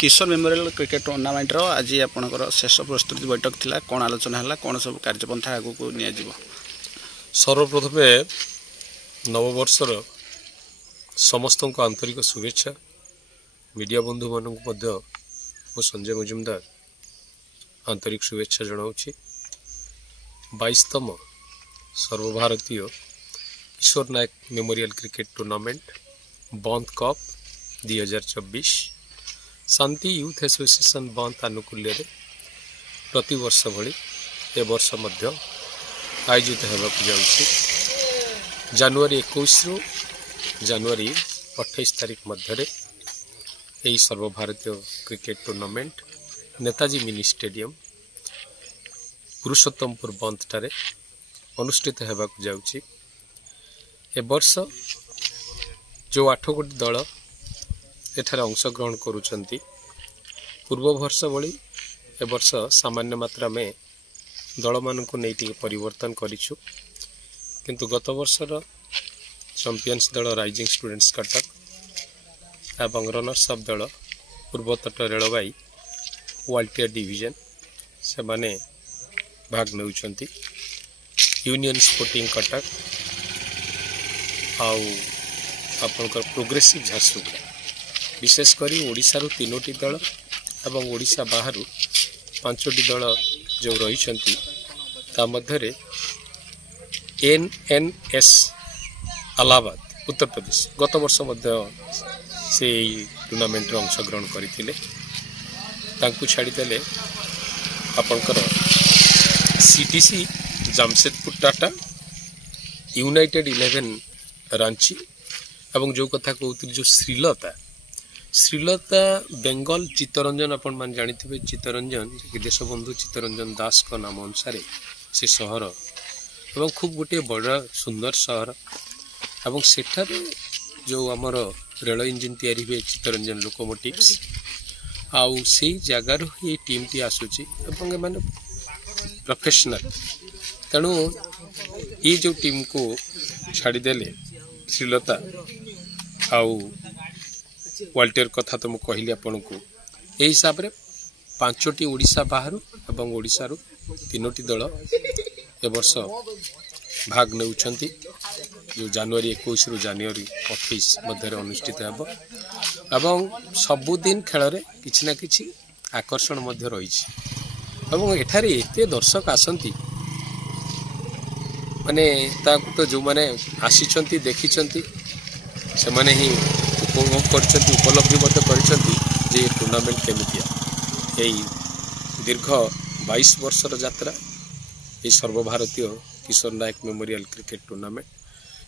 किशोर memorial cricket tournament आज आपंकर शेष प्रस्तुति बैठक थिला कौन आलोचना है कौन सब कार्यपंथा आगू नि सर्वप्रथमे नववर्षर समस्त को आंतरिक शुभेच्छा मीडिया बंधु मानू संजय मजुमदार आंतरिक शुभेच्छा जनाऊँगी 22तम सर्वभारतीय किशोर नायक मेमोरियल क्रिकेट टूर्नामेंट बंद कप 2024 शांति यूथ एसोसिएशन बंद आनुकूल्य प्रति वर्ष भली ए वर्ष मध्य आयोजित होगाक जाउछि। जनवरी 21 रु जनवरी 28 तारीख मध्य यही सर्वभारतीय cricket tournament Netaji mini stadium Purushottampur बंद ठारे अनुष्ठित होगाक जाउछि। ए वर्ष जो 8 गोटी दल एठारे अंशग्रहण करुचंती पूर्व वर्ष भली ए वर्ष सामान्य मात्रा में दल मानक नहीं परिवर्तन करिछु किंतु गत वर्षर चैंपियंस दल राइजिंग स्टूडेंट्स कटक एवं रनर्स अफ दल पूर्वतट रेलवाई वाल्टियर डिविजन से माने भाग नेउचंती। यूनियन स्पोर्टिंग कटक आउ आपनकर प्रोग्रेसिव झारसुगुड़ा विशेषकर ओडिशा रु 3टी दल एवं ओडिशा बाहर 5टी दल जो रही मध्य NNS अलाहाबाद उत्तर प्रदेश गत वर्ष मध्य से टूर्नामेंट अंशग्रहण करते छाड़देले आपणकर CTC जामशेदपुर टाटा यूनाइटेड 11 रांची एवं जो कथा कहते जो श्रीलता बेंगल चित्तरंजन आपण मान जानिथिबे चित्तरंजन कि देशबंधु चित्तरंजन दास का नाम अनुसार से सहर एवं खूब गोटे बड़ा सुंदर सहर एवं सेठारे जो आमर रेल इंजिन तैयारी हुए चित्तरंजन लोकोमोटिव्स आउ से जगार ये टीम टी आसुची एवं माने प्रोफेशनल तेणु ये जो टीम को छाड़देले श्रीलता आउ वाल्टियर कथा तो मुझे कहली आपन को यही हिसाब से 5टी ओडिशा बाहर एवं ओडिशा रु 3टी दल ए वर्ष भाग नेउछंती जो जनवरी 21 रु जनवरी 28 मध्य अनुष्ठित होब एवं सबुदिन खेल रे किछि ना किछि आकर्षण मध्य रही एवं एठारे एते दर्शक आसंती माने ताकू तो जो माने आसीचंती देखिचंती से माने ही उपभोग करछंती उपलब्धि मध्य करछंती जे टूर्नामेंट केमितिया एई दीर्घ 22 वर्षर यात्रा ये सर्वभारतीय किशोर नायक मेमोरियल क्रिकेट टूर्नामेंट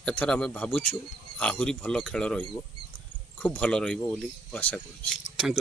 एथर आमे भाबुछु आहुरी भल खेल रहिबो खूब भल रहिबो बोली आशा करूछि। Thank you.